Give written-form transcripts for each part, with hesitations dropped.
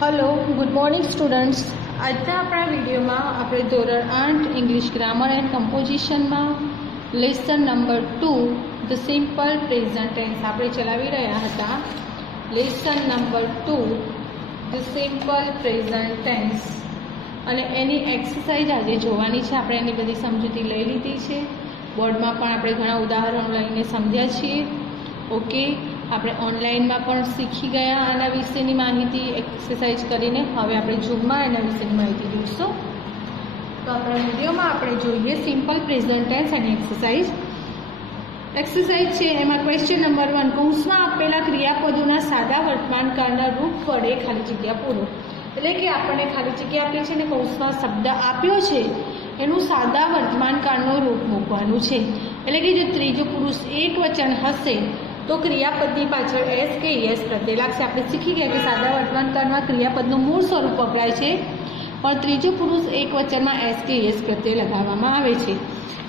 Hello good morning students. आज अपना video में આપણે ધોરણ 8 इंग्लिश ग्रामर एंड कंपोजिशन में lesson number 2 the simple present tense આપણે ચલાવી રહ્યા હતા। Lesson number 2 the simple present tense અને એની એક્સરસાઇઝ આજે જોવાની છે। આપણે એની બધી સમજૂતી લઈ લીધી છે, બોર્ડમાં પણ આપણે ઘણા ઉદાહરણો લઈને સમજ્યા છીએ। ઓકે, આપણે ઓનલાઈનમાં પણ શીખી ગયા આના વિશેની માહિતી એક્સરસાઇઝ કરીને। હવે આપણે ઝૂમમાં એના વિશેની માહિતી જોઈશું। તો આપણા વિડીયોમાં આપણે જોઈએ સિમ્પલ પ્રેઝન્ટ ટેન્સ અને એક્સરસાઇઝ છે। એમાં ક્વેશ્ચન નંબર 1, કૌંસમાં આપેલા ક્રિયાપદોના સાદા વર્તમાનકાળના રૂપ વડે ખાલી જગ્યા પૂરો। એટલે કે આપણને ખાલી જગ્યા આપી છે ને કૌંસમાં શબ્દ આપ્યો છે એનું સાદા વર્તમાનકાળનો રૂપ મૂકવાનું છે। એટલે કે જો ત્રીજો પુરુષ એક વચન હશે तो क्रियापदनी पाछळ एस के एस प्रत्यय लागशे। आपणे शीखी गया कि सादा वर्तमानकाळमां क्रियापदनुं मूळ स्वरूप वपराय छे, पण त्रीजो पुरुष एक वचनमां एस के एस प्रत्यय लगाववामां आवे छे।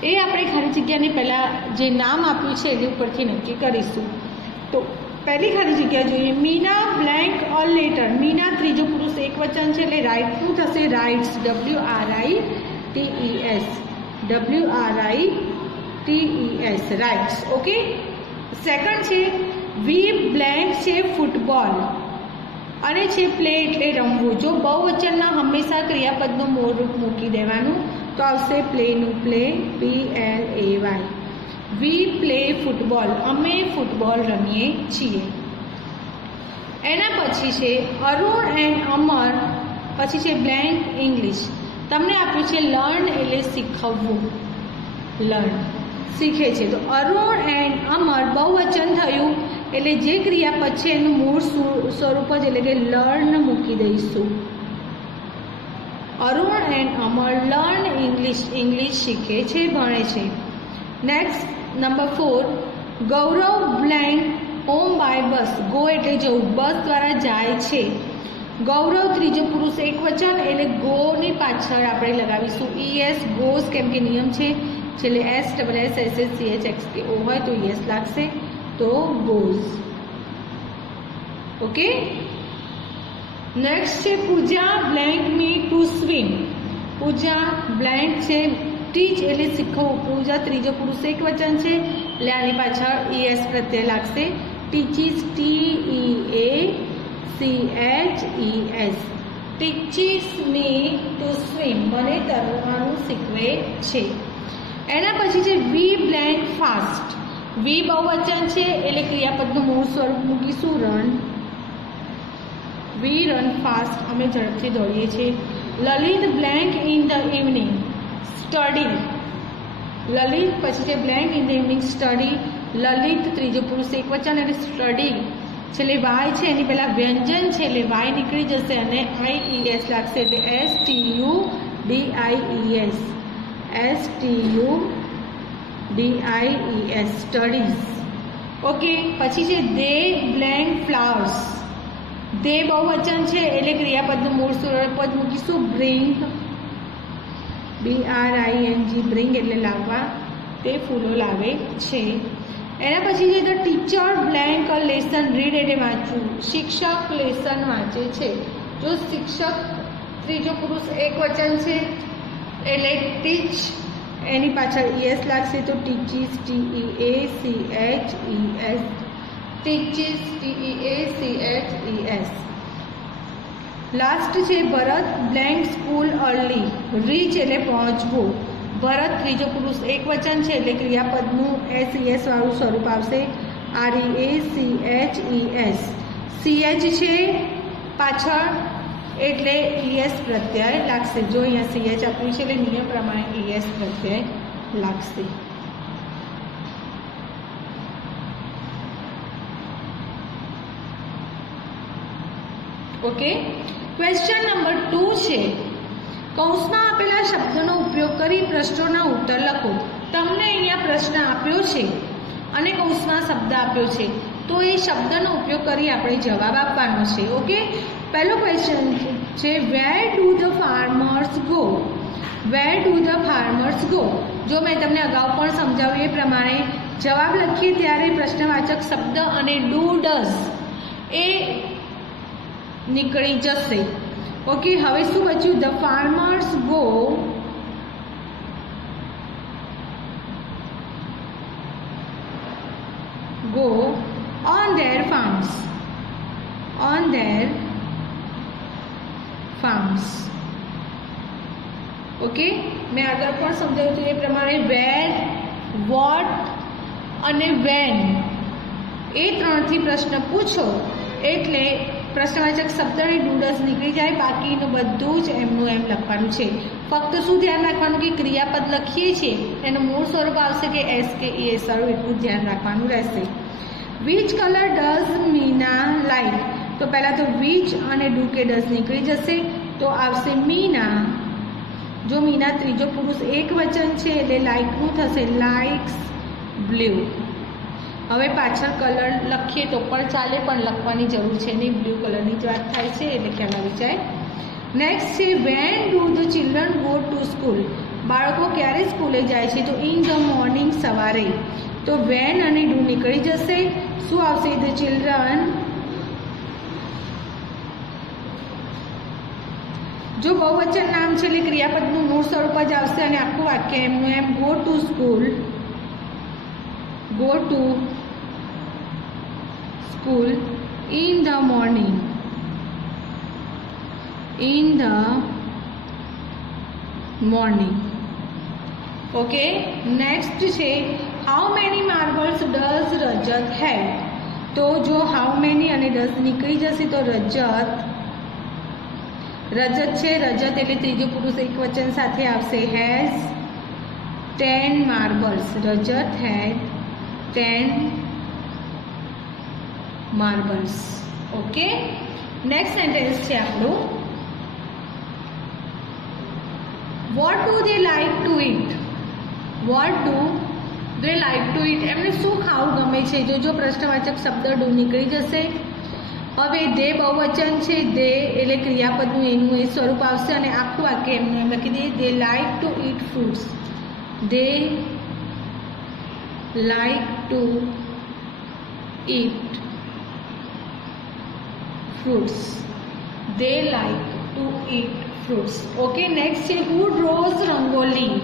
ए आपणे खाली जग्याने पहेला जे नाम आप्युं छे एनी उपरथी नक्की करीशुं। तो पहली खाली जग्या जोईए, Meena blank a letter. Meena त्रीजो पुरुष एक वचन छे એટલે રાઇટ શું થશે? Writes, WRITES writes. Okay, second है वी ब्लेंक है फूटबॉल अने छे प्ले एटले रमवू। जो बहुवचन हमेशा क्रियापदनु मूळ रूप मूकी देवानुं तो आवशे प्ले नु play, PLAY। We play football, अमे फूटबॉल रमीए छीए। एना पछी छे अरुण एंड अमर, पछी छे ब्लेंक इंग्लिश। तमने आप्युं छे लर्न एटले शीखववू, लर्न सीखे छे। तो अरुण एंड अमर बहुवचन थयुं एटले जे क्रियापद छे एनुं मूळ स्वरूप ज एटले के लर्न मूकी दईशुं। Arun and Amar learn English, English शीखे छे, भणे छे। Next number 4, Gaurav blank home by bus. Go एटले जवुं, बस द्वारा जाय छे। गौरव त्रीजो पुरुष एक वचन एटले गो ની પાછળ આપણે લગાવીશું ES, गोस, કેમ કે નિયમ છે छेल्ले SSSSCHXKO होय तो यस लागशे, तो गोज। ओके, नेक्स्ट है Pooja blank me to swim. Pooja blank छे टीच एटले शीखवू। पूजा त्रीजो पुरुष एक वचन छे એટલે આની પાછળ ES પ્રત્યય लागशे। टीचीज TEACHES, टीचीज मी टू स्विम, મને તરવાનું શીખવે છે। एना पछी छे वी ब्लेंक फास्ट। वी बहुवचन छे एटले क्रियापदनुं मूळ स्वरूप मूकीशुं रन। वी रन फास्ट, अमे झड़पथी दौड़ीए छीए। Lalit blank in the evening study. Lalit पछी छे blank in the evening study. Lalit त्रीजो पुरुष एक वचन एटले स्टडी, छेल्ले वाय छे एनी पहेला व्यंजन छे એટલે वाय નીકળી જશે અને IES लागशे એટલે STUDIES, STUDIES स्टडीज। ओके, पछी छे दे ब्लेंक फ्लावर्स। दे बहुवचन छे एटले क्रियापदनुं मूळ स्वरूप मूकीशुं ब्रिंग, BRING, ब्रिंग एटले लाववा, ते फूलो लावे छे। एना पछी छे the teacher blank a lesson read एटले वांचવું। शिक्षक लेसन वांचे छे। जो शिक्षक त्रीजो पुरुष एक वचन छे एटले टीच एनी पाछळ ES लागशे तो टीचीज TEACHES, टीचीज TEACHES। लास्ट छे Bharat blank school early. Reach एटले पहोंचवू। भरत त्रीजो पुरुष एक वचन छे एटले क्रियापदनुं SES वाळुं स्वरूप आवशे REACHES। CH छे पाछळ એટલે ES પ્રત્યય લાગશે। જો અહીંયા CH આપ્યું છે એટલે નિયમ પ્રમાણે ES પ્રત્યય લાગશે। ઓકે, ક્વેશ્ચન નંબર 2 છે, કૌંસમાં આપેલા શબ્દોનો ઉપયોગ કરી પ્રશ્નોના ઉત્તર લખો। તમને અહીંયા પ્રશ્ન આપ્યો છે અને કૌંસમાં શબ્દ આપ્યો છે તો એ શબ્દનો ઉપયોગ કરી આપણે જવાબ આપવાનો છે। ઓકે, पहलो क्वेश्चन है where do the farmers go. Where do the farmers go. जो मैं तमने अगाऊ पण समझाव्युं ए प्रमाणे जवाब लखीए त्यारे प्रश्नवाचक शब्द अने डू डज ए નીકળી જશે. ઓકે, હવે શું બચ્યું? The farmers go on their farms. Okay, મેં આગળ પણ સમજાવ્યું હતું એ પ્રમાણે વેર, વોટ અને વેન એ ત્રણથી પ્રશ્ન પૂછો એટલે પ્રશ્નવાચક શબ્દ અને ડૂડસ નીકળી જાય. બાકીનું બધું જ એમનું એમ લખવાનું છે. ફક્ત શું ધ્યાન રાખવાનું કે ક્રિયાપદ લખીએ છીએ એનું મૂળ સ્વરૂપ આવશે કે એસ કે એસ વાળું, એટલું ધ્યાન રાખવાનું રહેશે. Which colour does Meena like? તો પહેલાં તો વિચ અને ડુ કે ડઝ નીકળી જશે તો આવશે મીના. જો મીના ત્રીજો પુરુષ એક વચન છે એટલે લાઈકનું થશે લાઇક્સ બ્લુ. હવે પાછળ કલર લખીએ તો પણ ચાલે, પણ લખવાની જરૂર છે નહીં, બ્લુ કલરની જ વાત થાય છે એટલે ખ્યાલ આવી જાય. નેક્સ્ટ છે when do the children go to school? બાળકો ક્યારે સ્કૂલે જાય છે? તો ઇન ધ મોર્નિંગ, સવારે. તો વેન અને ડુ નીકળી જશે. શું આવશે? The children. જો બહુવચન નામ છે એટલે ક્રિયાપદનું મૂળ સ્વરૂપ જ આવશે અને આખું વાક્ય એમનું એમ go to school, go to school in the morning. Okay, next છે how many marbles does Rajat have? તો જો how many અને does નીકળી જશે તો રજત છે. રજત એટલે ત્રીજો પુરુષ એક વચન સાથે આવશે has 10 marbles. Rajat had 10 marbles. Okay, next sentence છે આપણું what do they like to it? What do they like to it? એમને શું ખાવું ગમે છે? જો પ્રશ્નવાચક શબ્દ ડુ નીકળી જશે. હવે દે બહુવચન છે, દે એટલે ક્રિયાપદનું એનું એ સ્વરૂપ આવશે અને આખું વાક્ય એમને એમ લખી દે દે લાઈક ટુ ઇટ ફ્રૂટ્સ. દે like to eat fruits. They like to eat fruits. Okay, next છે who draws રંગોલી?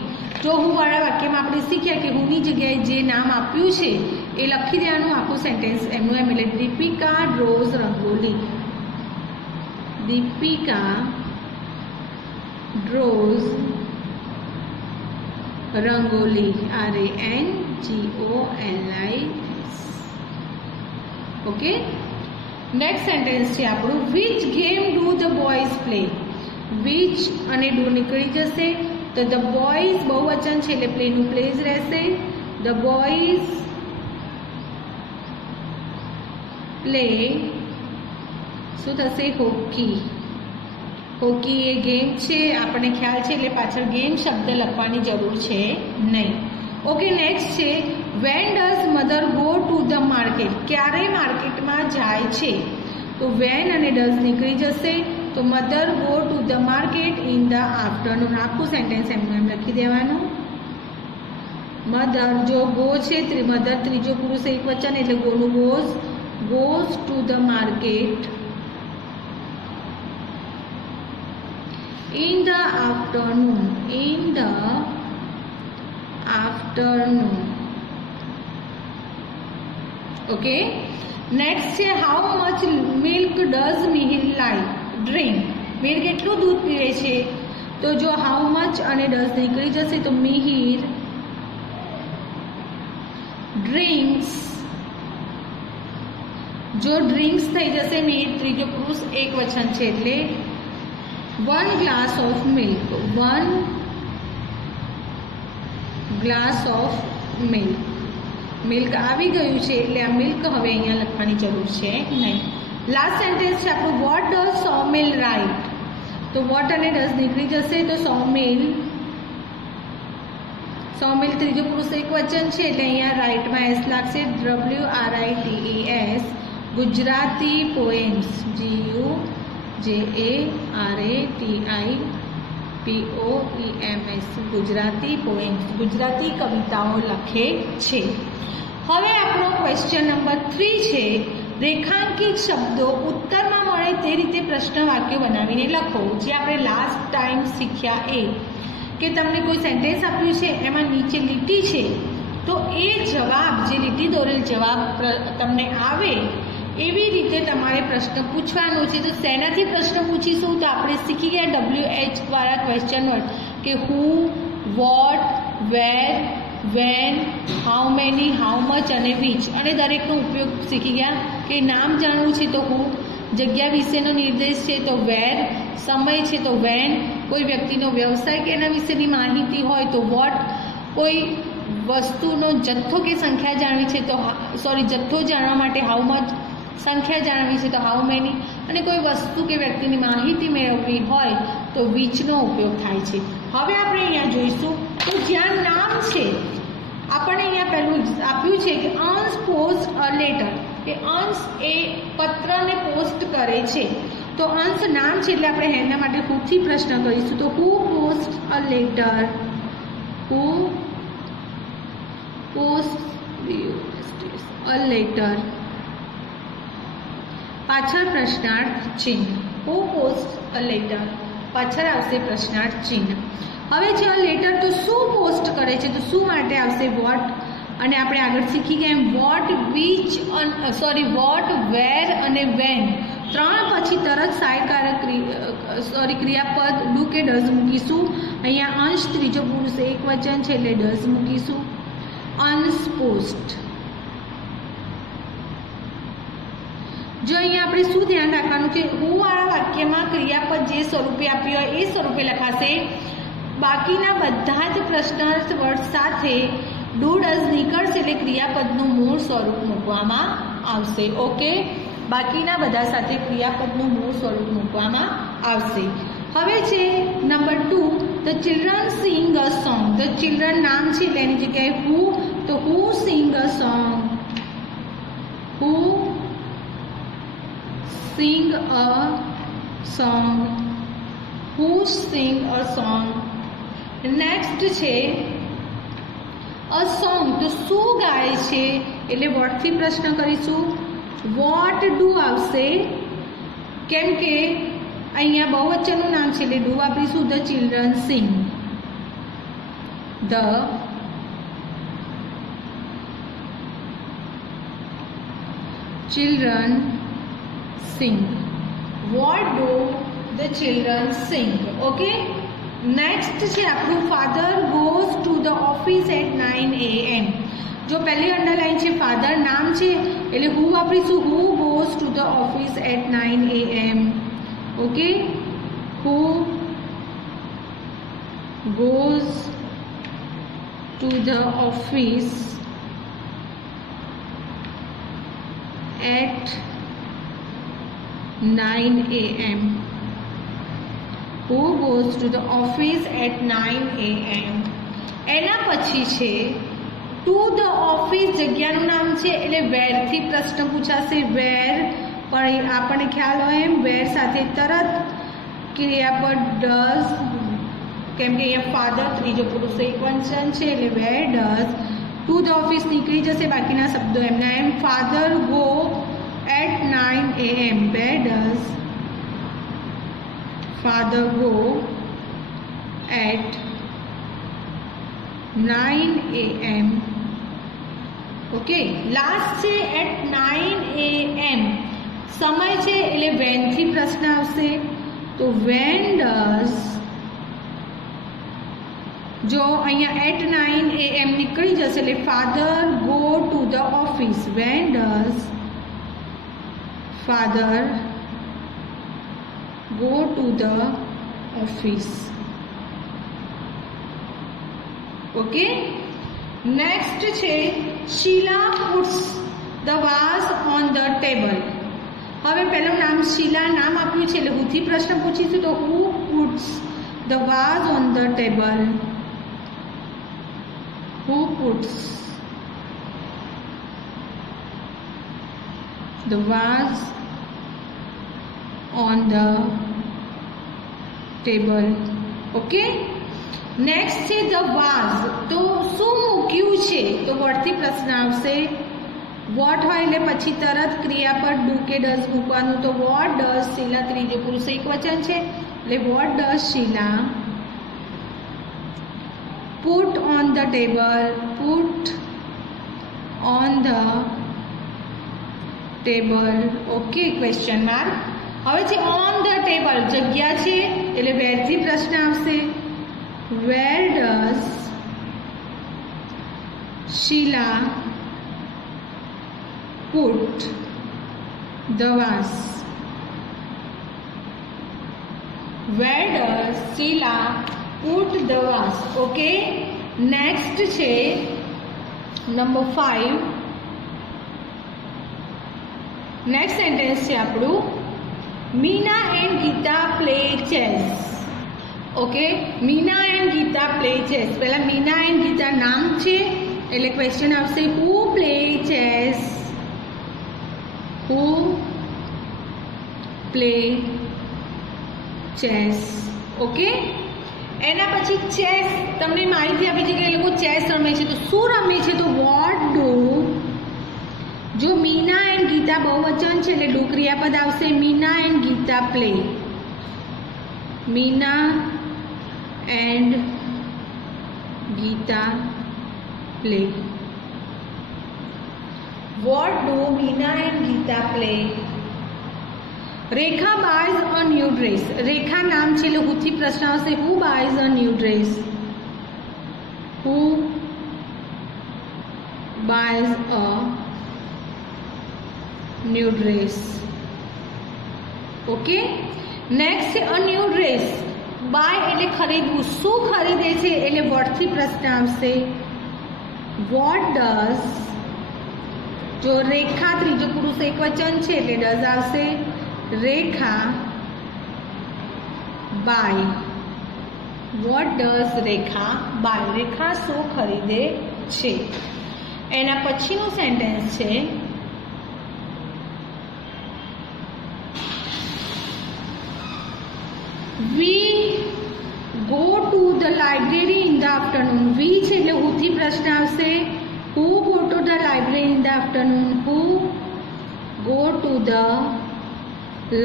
જો હું વાળા વાક્યમાં આપણે શીખ્યા કે હુંની જગ્યાએ જે નામ આપ્યું છે એ લખી દેવાનું આખું સેન્ટેન્સ એમનું એમ એટલે Deepika draws rangoli. Deepika draws rangoli. RANGOLI. Okay, next sentence છે આપણું which game do the boys play? Which અને ડુ નીકળી જશે તો ધ બોયઝ બહુવચન છે એટલે પ્લેનું પ્લેઝ રહેશે. ધ બોયઝ પ્લે શું થશે? હોકી. હોકી એ ગેમ છે, આપણને ખ્યાલ છે એટલે પાછળ ગેમ શબ્દ લખવાની જરૂર છે નહીં. ઓકે, નેક્સ્ટ છે when does mother go to the market? ક્યારે માર્કેટમાં જાય છે? તો વેન અને ડઝ નીકળી જશે તો mother go to the market in the afternoon. આખું સેન્ટેન્સ એમનું એમ લખી દેવાનું. મધર જો ગો છે, મધર ત્રીજો પુરુષ એક વચન એટલે ગોનું goes to the market in the afternoon. Okay, next છે how much milk does Mihir like drink? Mihir કેટલું દૂધ પીવે છે? તો જો how much અને does નીકળી જશે તો મિહિર drinks. જો ડ્રિંક્સ થઈ જશે મિહિર ત્રીજો પુરુષ એક વચન છે એટલે 1 glass of milk. 1 glass of milk. Milk આવી ગયું છે એટલે આ મિલ્ક હવે અહીંયા લખવાની જરૂર છે નહીં. લાસ્ટ સેન્ટેન્સ છે આપણું વોટ ડઝ સોમિલ રાઇટ? તો વોટ અને ડઝ નીકળી જશે તો સોમિલ ત્રીજો પુરુષ એક વચન છે એટલે અહીંયા રાઇટમાં એસ લાગશે. WRITES Gujarati poems. GUJARATIPOEMS Gujarati poems Gujarati કવિતાઓ લખે છે. હવે આપણો ક્વેશ્ચન નંબર 3 છે રેખાંકિત શબ્દો ઉત્તરમાં મળે તે રીતે પ્રશ્ન વાક્યો બનાવીને લખો. જે આપણે લાસ્ટ ટાઈમ શીખ્યા એ કે તમને કોઈ સેન્ટેન્સ આપ્યું છે, એમાં નીચે લીટી છે, તો એ જવાબ, જે લીટી દોરેલ જવાબ તમને આવે એવી રીતે તમારે પ્રશ્ન પૂછવાનો છે. તો શેનાથી પ્રશ્ન પૂછીશું? તો આપણે શીખી ગયા WH દ્વારા ક્વેશ્ચન વર્ડ કે who, what, where, when, how many, how much અને વિચ. અને દરેકનો ઉપયોગ શીખી ગયા કે નામ જાણવું છે તો હુ, જગ્યા વિશેનો નિર્દેશ છે તો વેર, સમય છે તો વેન, કોઈ વ્યક્તિનો વ્યવસાય કે એના વિશેની માહિતી હોય તો વોટ, કોઈ વસ્તુનો જથ્થો કે સંખ્યા જાણવી છે તો જથ્થો જાણવા માટે હાઉ મચ, સંખ્યા જાણવી છે તો હાઉ મેની, અને કોઈ વસ્તુ કે વ્યક્તિની માહિતી મેળવવી હોય તો વિચનો ઉપયોગ થાય છે. હવે આપણે અહીંયા જોઈશું તો જ્યાં નામ છે, આપણને અહીંયા પહેલું આપ્યું છે કે અંશ પોસ્ટ અ લેટર, કે અંશ એ પત્રને પોસ્ટ કરે છે. તો અંશ નામ છે એટલે આપણે એના માટે હુથી પ્રશ્ન કરીશું. તો who post a letter, who post a letter, પાછળ પ્રશ્નાર્થ ચિહ્ન. હુ પોસ્ટ અ લેટર, પાછળ આવશે પ્રશ્નાર્થ ચિહ્ન. હવે છે અ લેટર તો શું પોસ્ટ કરે છે? તો શું માટે આવશે વોટ, અને આપણે આગળ શીખી ગયા એમ વોટ, વિચ, વોટ, વેર અને વેન, ત્રણ પછી તરત સહાયકારક ક્રિયાપદ ડુ કે ડઝ મૂકીશું. અહીંયા અંશ ત્રીજો પુરુષ એક વચન છે એટલે ડઝ મૂકીશું. અંશ પોસ્ટ. જો અહીંયા આપણે શું ધ્યાન રાખવાનું છે, હુ વાળા વાક્યમાં ક્રિયાપદ જે સ્વરૂપે આપ્યું હોય એ સ્વરૂપે લખાશે. બાકીના બધા જ પ્રશ્નાર્થ વર્ડ સાથે ડુ ડઝ નીકળશે એટલે ક્રિયાપદનું મૂળ સ્વરૂપ મૂકવામાં આવશે. ઓકે, બાકીના બધા સાથે ક્રિયાપદનું મૂળ સ્વરૂપ મૂકવામાં આવશે. હવે છે number 2, the children sing a song. The children નામ છે એટલે એની જગ્યાએ હુ, તો who sing a song, who sing a song, who sing a song. Next છે અ સોંગ, તો શું ગાય છે એટલે વોટથી પ્રશ્ન કરીશું. વોટ ડુ આવશે, કેમ કે અહીંયા બહુવચનનું નામ છે એટલે ડુ વાપરીશું. ધ ચિલ્ડ્રન સિંગ, ધ children sing. What do the children sing? Okay. Next છે આપણું father goes to the office at 9 AM. જો પહેલી અંડરલાઈન છે father નામ છે એટલે who વાપરીશું. who goes to the office at 9 AM. Okay. who goes to the office at 9 AM. Who goes to the office at 9 AM. એના પછી છે ટુ ધ ઓફિસ, જગ્યાનું નામ છે એટલે વેરથી પ્રશ્ન પૂછાશે. વેર પણ આપણને ખ્યાલ હોય એમ વેર સાથે તરત ક્રિયાપદ ડઝ, કેમ કે અહીંયા ફાધર ત્રીજો પુરુષ એક વચન છે એટલે where does. To the office નીકળી જશે, બાકીના શબ્દો એમના એમ. Father go at 9 AM. Where does father go at 9 AM? Okay. Last છે at 9 AM. સમય છે એટલે when થી પ્રશ્ન આવશે. તો when does, જો અહીંયા at 9 AM નીકળી જશે એટલે father go to the office. When does father go to the office? Okay. Next છે Sheila puts the vase on the table. હવે પહેલું નામ શીલા નામ આપ્યું છે એટલે હુંથી પ્રશ્ન પૂછીશું. તો who puts the vase on the table? Who puts the vase on the table? Okay. Next છે ધ વાઝ, તો શું મૂક્યું છે? તો વર્ડથી પ્રશ્ન આવશે. વોટ હોય એટલે પછી તરત ક્રિયાપદ ડુ કે ડઝ મૂકવાનું. તો વોટ ડઝ શીલા ત્રીજે પુરુષ એક વચન છે એટલે what does Sheela put on the table, put on the table. Okay, question mark. હવે છે ઓન ધ ટેબલ, જગ્યા છે એટલે વેરથી પ્રશ્ન આવશે. Where does Sheela put the vase? Where does Sheila put the vase? Okay. Next છે number 5. Next sentence છે આપણું Meena and Geeta play chess. Okay, Meena and Geeta play chess. પહેલા મીના એન્ડ ગીતા નામ છે એટલે ક્વેશ્ચન આવશે who play chess? Who play chess? Okay, એના પછી ચેસ તમને માહિતી આપી છે કે એ લોકો ચેસ રમે છે. તો શું રમે છે? તો વોટ ડુ, જો મીના એન્ડ ગીતા બહુવચન છે એટલે ડુ ક્રિયાપદ આવશે. Meena and Geeta play, Meena and Geeta play. What do Meena and Geeta play? Rekha buys a new dress. Rekha નામ છે એટલે હુથી પ્રશ્ન આવશે who buys a new dress? Who buys a new dress? Okay, next છે a new dress. બાય એટલે ખરીદવું. શું ખરીદે છે એટલે વોટથી પ્રશ્ન આવશે. What does, જો રેખા ત્રીજો પુરુષ એક વચન છે એટલે ડઝ આવશે. Rekha buy. What does Rekha buy? Rekha શું ખરીદે છે? એના પછીનું સેન્ટેન્સ છે we go to the library in the afternoon. We છે એટલે હુથી પ્રશ્ન આવશે. Who go to the library in the afternoon? Who go to the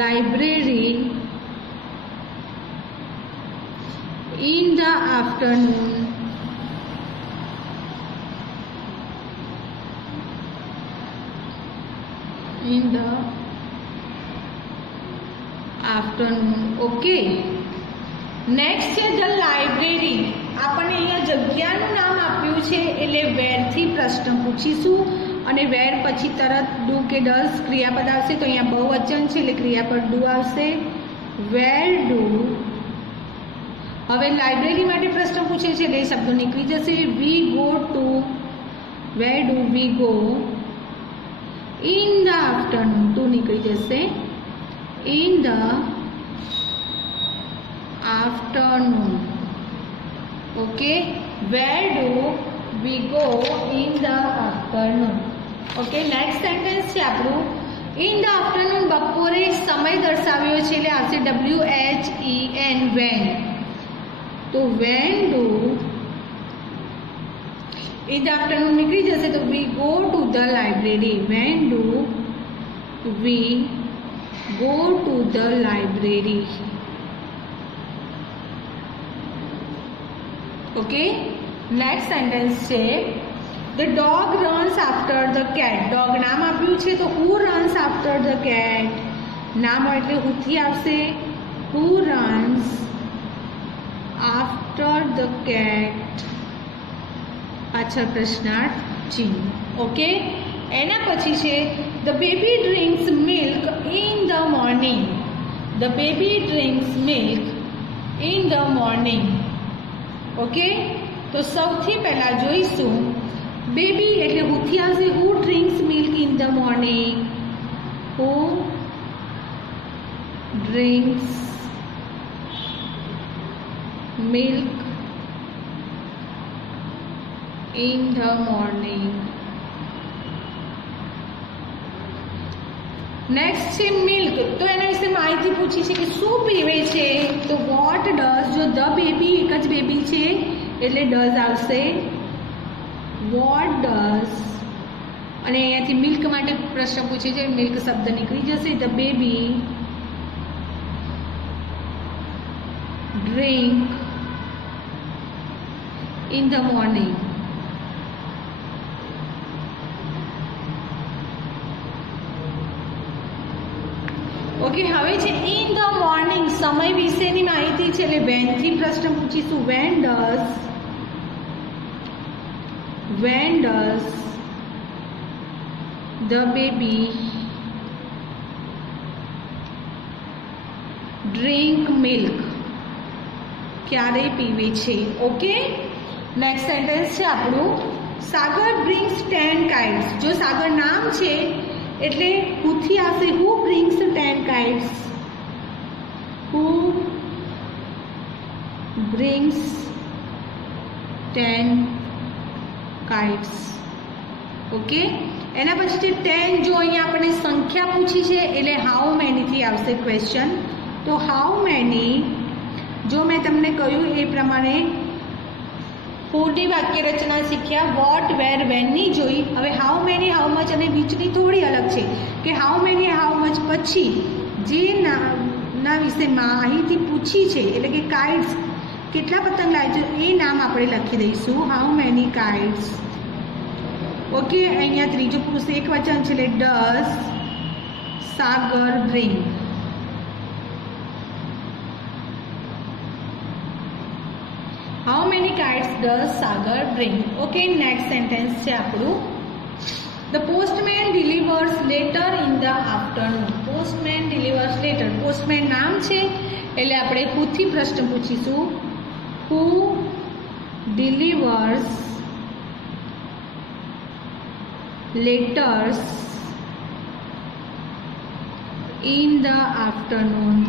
library in the afternoon? In the afternoon. Okay. Next છે the library. આપણને અહીંયા જગ્યાનું નામ આપ્યું છે એટલે વેરથી પ્રશ્ન પૂછીશું અને વેર પછી તરત ડુ કે ડઝ ક્રિયાપદ આવશે. તો અહીંયા બહુવચન છે એટલે ક્રિયાપદ ડુ આવશે. Where do. હવે લાઇબ્રેરી માટે પ્રશ્ન પૂછે છે એટલે એ શબ્દો નીકળી જશે. We go to, where do we go in the afternoon. To નીકળી જશે. In the afternoon. Okay, where do we go in the afternoon? Okay, next sentence છે આપણું in the afternoon. બપોરે સમય દર્શાવ્યો છે એટલે આવશે WHEN, when. તો when do in the afternoon નીકળી જશે તો we go to the library. when do we go to the library? Okay, next sentence છે the dog runs after the cat. dog નામ આપ્યું છે તો who runs after the cat? નામ હોય એટલે હુથી આવશે. who runs after the cat? પાછળ પ્રશ્નાર્થ ચિહ્ન. ઓકે, એના પછી છે the baby drinks milk in the morning. the baby drinks milk in the morning. Okay, તો સૌથી પહેલા જોઈશું બેબી એટલે હુથી આવશે who drinks milk in the morning. Who drinks milk in the morning. Next છે મિલ્ક. તો એના વિશે માહિતી પૂછી છે કે શું પીવે છે? તો વોટ ડઝ, જો ધ બેબી એક જ બેબી છે એટલે ડઝ આવશે. વોટ ડઝ અને અહીંયાથી મિલ્ક માટે પ્રશ્ન પૂછે છે, મિલ્ક શબ્દ નીકળી જશે. The baby drink in the morning. Okay, હવે છે ઇન ધ મોર્નિંગ, સમય વિશેની માહિતી છે એટલે વેનથી પ્રશ્ન પૂછીશું. when does the baby drink milk? ક્યારે પીવે છે. ઓકે, નેક્સ્ટ સેન્ટેન્સ છે આપણું સાગર brings 10 kites. જો સાગર નામ છે એટલે whoથી આવશે, who brings 10 kites? who brings 10 kites? Okay, એના પછી 10, જો અહીંયા આપણને સંખ્યા પૂછી છે એટલે હાઉ મેનીથી આવશે ક્વેશ્ચન. તો હાઉ મેની, જો મેં તમને કહ્યું એ પ્રમાણે પૂર્ણ વાક્ય રચના શીખ્યા. વોટ, વેર, વેનની જોઈ. હવે હાઉ મેની, હાઉ મચ અને વિચની થોડી અલગ છે કે હાઉ મેની, હાઉ મચ પછી જે ના વિશે માહિતી પૂછી છે એટલે કે કાઇટ્સ, કેટલા પતંગ લાવે છે એ નામ આપણે લખી દઈશું. How many kites. ઓકે, અહીંયા ત્રીજો પુરુષ એક વચન છે એટલે does Sagar bring. How many kites does Sagar bring. Okay, next sentence છે આપણું the postman delivers letter in the afternoon. Postman delivers letter, postman નામ છે એટલે આપણે whoથી પ્રશ્ન પૂછીશું. who delivers letters in the afternoon?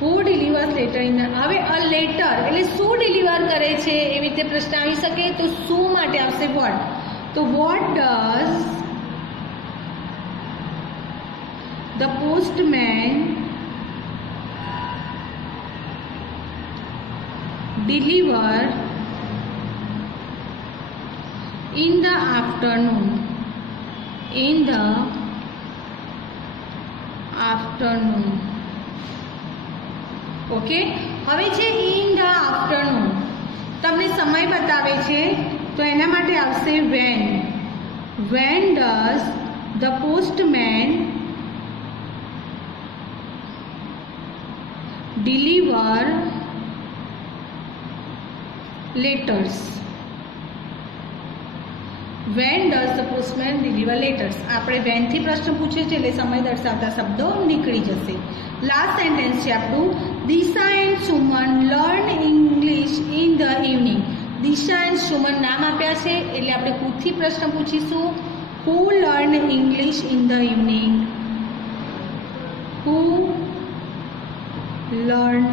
who delivers letter in the, હવે અ લેટર એટલે શું ડિલિવર કરે છે એવી રીતે પ્રશ્ન આવી શકે. તો શું માટે આવશે વોટ. તો what does the postman deliver in the afternoon. in the afternoon. Okay, હવે છે ઇન ધ આફ્ટરનૂન, તમને સમય બતાવે છે તો એના માટે આવશે when. When does the postman deliver letters. When does the postman deliver letters. આપણે વેનથી પ્રશ્ન પૂછ્યો છે એટલે સમય દર્શાવતા શબ્દો નીકળી જશે. લાસ્ટ સેન્ટેન્સ છે આપણું Disha and Suman learn English in the evening. Disha and Suman નામ આપ્યા છે એટલે આપણે whoથી પ્રશ્ન પૂછીશું. who learn English in the evening? who learn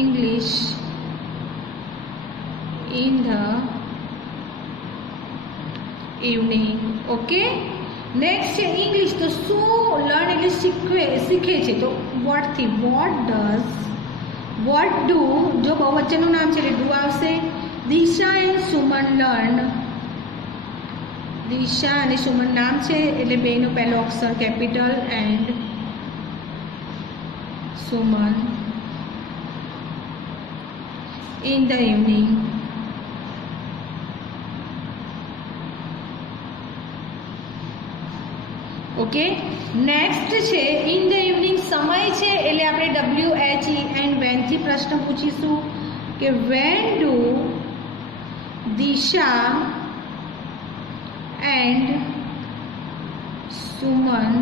English in the evening. Okay, next છે ઇંગ્લિશ. તો શું લર્ન એટલે શીખે છે. તો વોટથી વોટ ડઝ, વોટ ડુ, જો બહુવચનનું નામ છે એટલે ડુ આવશે. દિશા એન્ડ સુમન લર્ન, દિશા અને સુમન નામ છે એટલે બેનો પહેલો અક્ષર capital and Suman in the evening. Okay, next છે ઇન ધ ઇવનિંગ, સમય છે એટલે આપણે WHE એન્ડ વેનથી પ્રશ્ન પૂછીશું કે when do Disha and Suman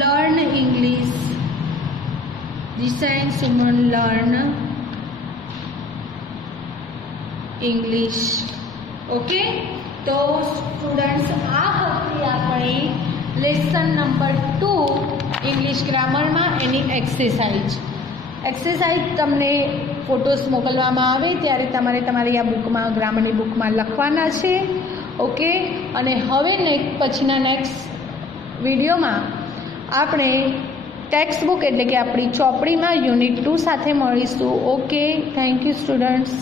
learn English. Disha and Suman learn English. Okay, તો સ્ટુડન્ટ્સ આ હતી આપણે લેસન નંબર 2 ઇંગ્લિશ ગ્રામરમાં એની એક્સરસાઇઝ તમને ફોટોસ મોકલવામાં આવે ત્યારે તમારે તમારી આ બુકમાં, ગ્રામરની બુકમાં લખવાના છે. ઓકે, અને હવે પછીના નેક્સ્ટ વિડીયોમાં આપણે ટેક્સ્ટ બુક એટલે કે આપણી ચોપડીમાં યુનિટ 2 સાથે મળીશું. Okay, thank you students.